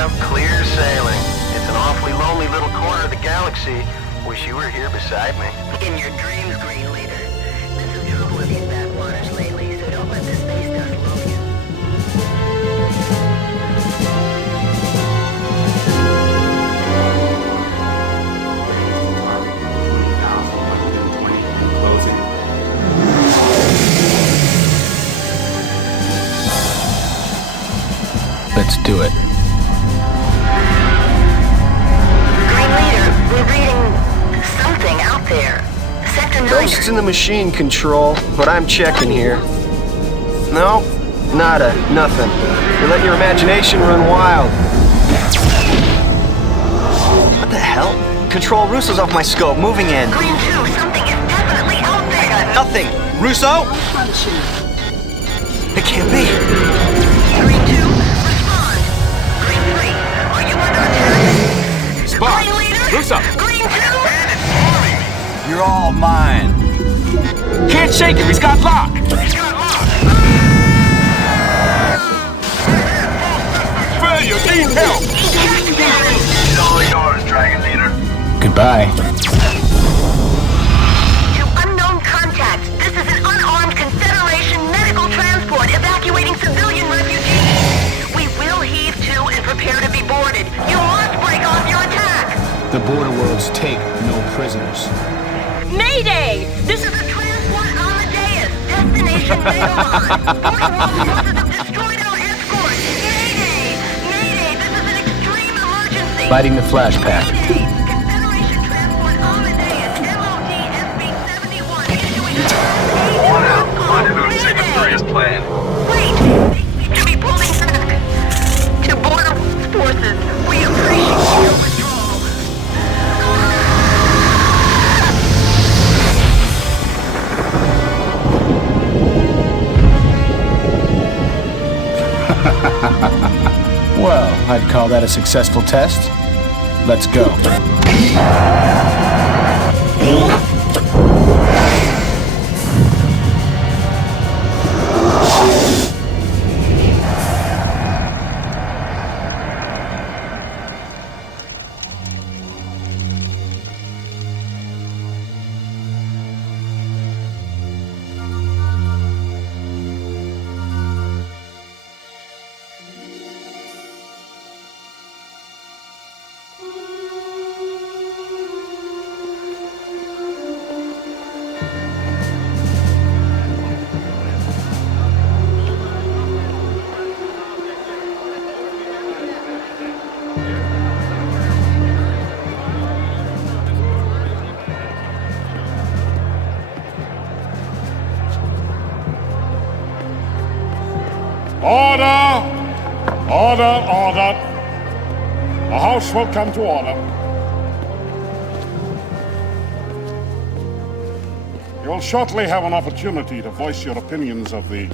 out clear sailing. It's an awfully lonely little corner of the galaxy. Wish you were here beside me. In your dreams, Green Leader. There's some trouble in these backwaters lately, so don't let this space dust lull you. Let's do it. Green Leader, we're reading something out there. Sector 9. Ghosts in the machine control, but I'm checking here. No, nada, nothing. You're letting your imagination run wild. What the hell? Control, Russo's off my scope, moving in. Green 2, something is definitely out there. Nothing! Russo? It can't be. Green 2, respond. Green 3, are you under attack? Spot! Green Leader? Russo! Green 2? You're all mine. Can't shake him, he's got lock! Failure, need help! He's all yours, Dragon Leader. Goodbye. To unknown contacts, this is an unarmed Confederation medical transport evacuating civilian refugees. We will heave to and prepare to be boarded. You must break off your attack. The border worlds take no prisoners. Mayday! This is a transport Amadeus. Destination Megalon. Border World forces have destroyed our escort. Mayday! Mayday! This is an extreme emergency. Lighting the flash pack. Mayday! Confederation transport Amadeus. MOD SB-71 issuing One out. Rendezvous is a mysterious plan. Wait! To be pulling back. To Border World forces, we appreciate your withdrawal. Well, I'd call that a successful test. Let's go. Order! Order, order. The House will come to order. You will shortly have an opportunity to voice your opinions of the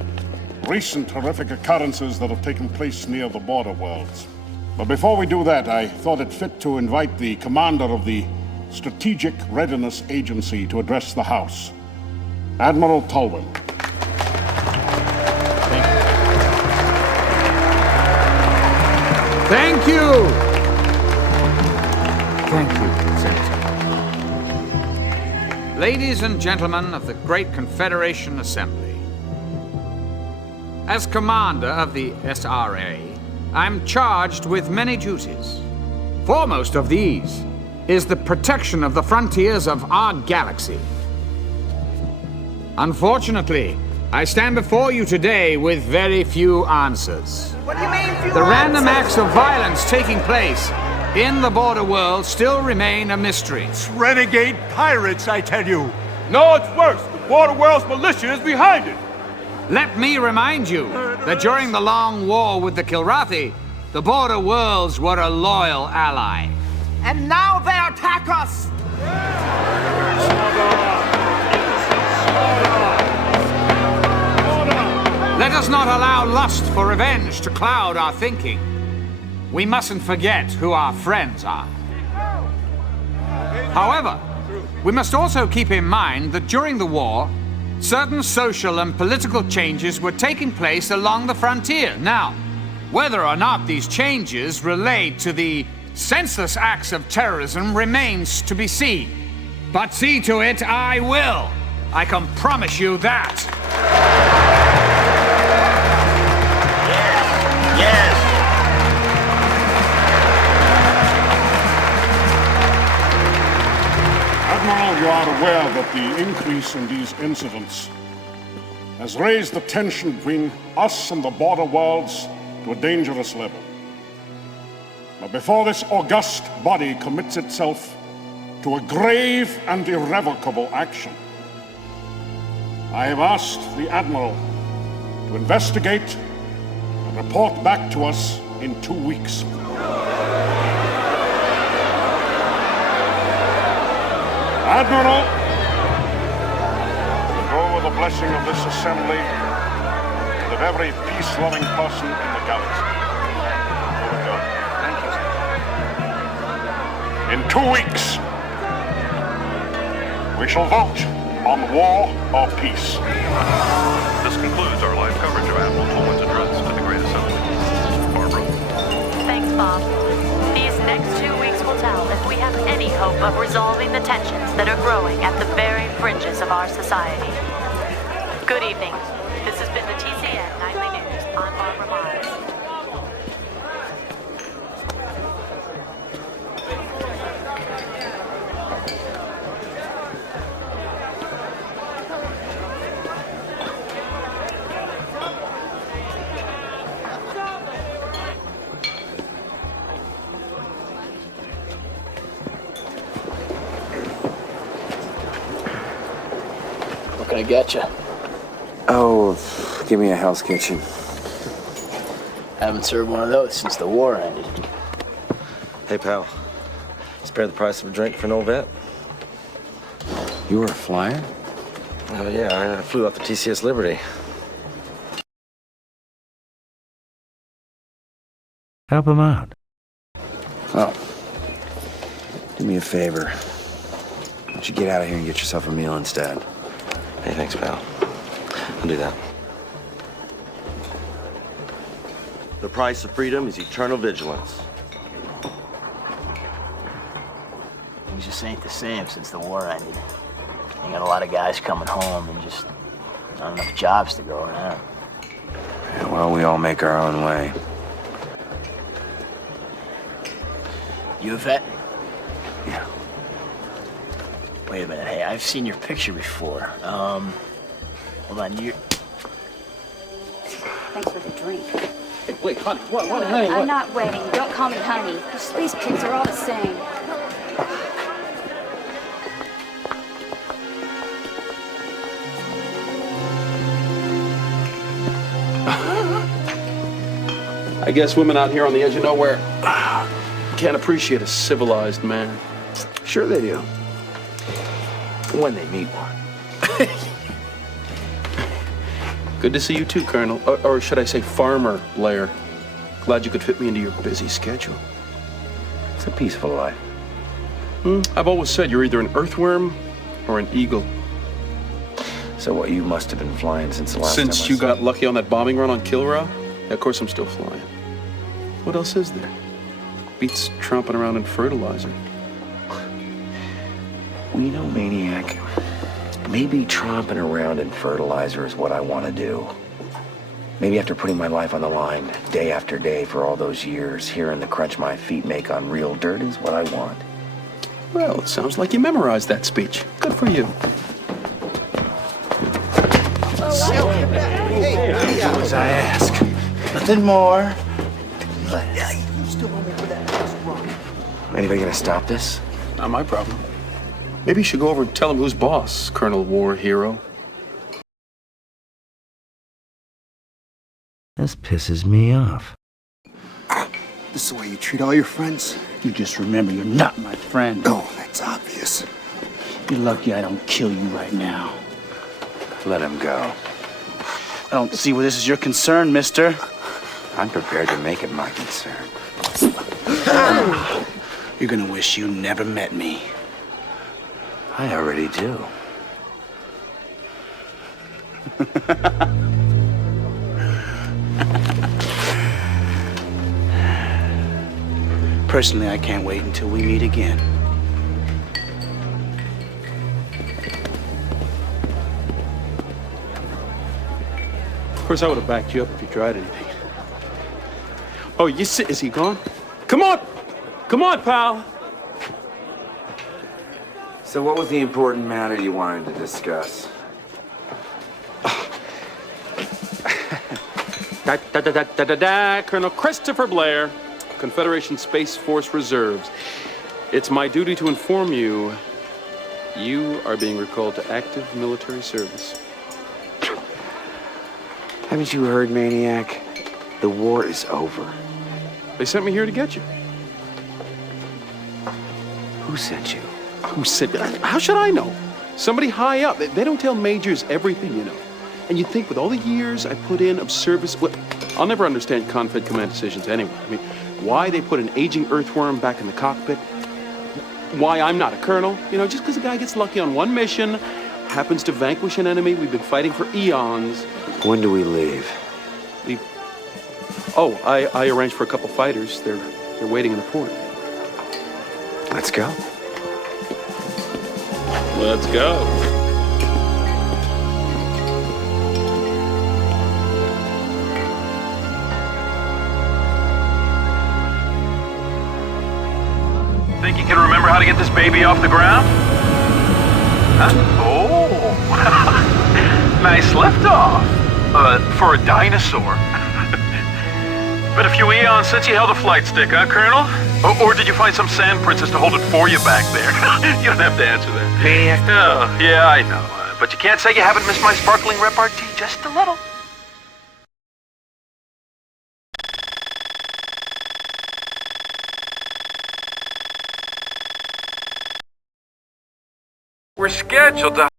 recent horrific occurrences that have taken place near the border worlds. But before we do that, I thought it fit to invite the commander of the Strategic Readiness Agency to address the House, Admiral Tolwyn. Thank you! Thank you, Senator. Ladies and gentlemen of the Great Confederation Assembly, as commander of the SRA, I'm charged with many duties. Foremost of these is the protection of the frontiers of our galaxy. Unfortunately, I stand before you today with very few answers. What do you mean, few The random answers? acts of violence taking place in the border world still remain a mystery. Renegade pirates, I tell you. No, it's worse. The Border World's militia is behind it. Let me remind you that during the long war with the Kilrathi, the border worlds were a loyal ally. And now they attack us! Let us not allow lust for revenge to cloud our thinking. We mustn't forget who our friends are. However, we must also keep in mind that during the war, certain social and political changes were taking place along the frontier. Now, Whether or not these changes relate to the senseless acts of terrorism remains to be seen. But see to it I will. I can promise you that. Yes! Admiral, you are aware that the increase in these incidents has raised the tension between us and the border worlds to a dangerous level. But before this august body commits itself to a grave and irrevocable action, I have asked the Admiral to investigate and report back to us in 2 weeks. Admiral, go with the blessing of this assembly and of every peace-loving person in the galaxy. Over to you. In 2 weeks, we shall vote on war or peace. This concludes our live coverage of Admiral Pullman's address to the Great Assembly. Barbara. Thanks, Bob. These next 2 weeks will tell if we have any hope of resolving the tensions that are growing at the very fringes of our society. Good evening. This has been the TCN Nightly News. I'm Barbara Miles. What can I get you? Oh, give me a Hell's Kitchen. Haven't served one of those since the war ended. Hey, pal. Spare the price of a drink for an old vet? You were a flyer? Oh, yeah, I flew off the TCS Liberty. Help him out. Oh, do me a favor. Why don't you get out of here and get yourself a meal instead? Hey, thanks, pal. I'll do that. The price of freedom is eternal vigilance. Things just ain't the same since the war ended. You got a lot of guys coming home and just not enough jobs to go around. Yeah, well, we all make our own way. You a vet? Yeah. Wait a minute. Hey, I've seen your picture before. Hold on. You. Thanks for the drink. Hey, wait, honey. What? Honey, Honey, I'm what? not waiting. Don't call me honey. These kids are all the same. I guess women out here on the edge of nowhere can't appreciate a civilized man. Sure they do. When they meet one. Good to see you too, Colonel. Or should I say Farmer Blair. Glad you could fit me into your busy schedule. It's a peaceful life. I've always said you're either an earthworm or an eagle. So what, you must have been flying since the last time Since I you saw got lucky on that bombing run on Kilrow? Yeah, of course I'm still flying. What else is there? Beats tromping around in fertilizer. Well, you know, Maniac, maybe tromping around in fertilizer is what I want to do. Maybe after putting my life on the line day after day for all those years, hearing the crunch my feet make on real dirt is what I want. Well, it sounds like you memorized that speech. Good for you. As I ask. Nothing more. Anybody gonna stop this? Not my problem. Maybe you should go over and tell him who's boss, Colonel War Hero. This pisses me off. This is the way you treat all your friends? You just remember you're not my friend. Oh, that's obvious. You're lucky I don't kill you right now. Let him go. I don't see where this is your concern, mister. I'm prepared to make it my concern. You're gonna wish you never met me. I already do. Personally, I can't wait until we meet again. Of course, I would have backed you up if you tried anything. Oh, is he gone? Come on! Come on, pal! So what was the important matter you wanted to discuss? Colonel Christopher Blair, Confederation Space Force Reserves. It's my duty to inform you, you are being recalled to active military service. Haven't you heard, Maniac? The war is over. They sent me here to get you. Who sent you? Who sent you? How should I know? Somebody high up. They don't tell majors everything, you know. And you'd think with all the years I put in of service, well, I'll never understand Confed command decisions anyway. I mean, why they put an aging earthworm back in the cockpit, why I'm not a colonel, you know, just because a guy gets lucky on one mission, happens to vanquish an enemy we've been fighting for eons. When do we leave? Oh, I arranged for a couple fighters. They're waiting in the port. Let's go. Let's go. Think you can remember how to get this baby off the ground? Huh? Oh, nice liftoff. For a dinosaur. Been a few eons since you held a flight stick, huh, Colonel? Or did you find some sand princess to hold it for you back there? You don't have to answer that. Maniac. Oh, yeah, I know. But you can't say you haven't missed my sparkling repartee just a little. We're scheduled to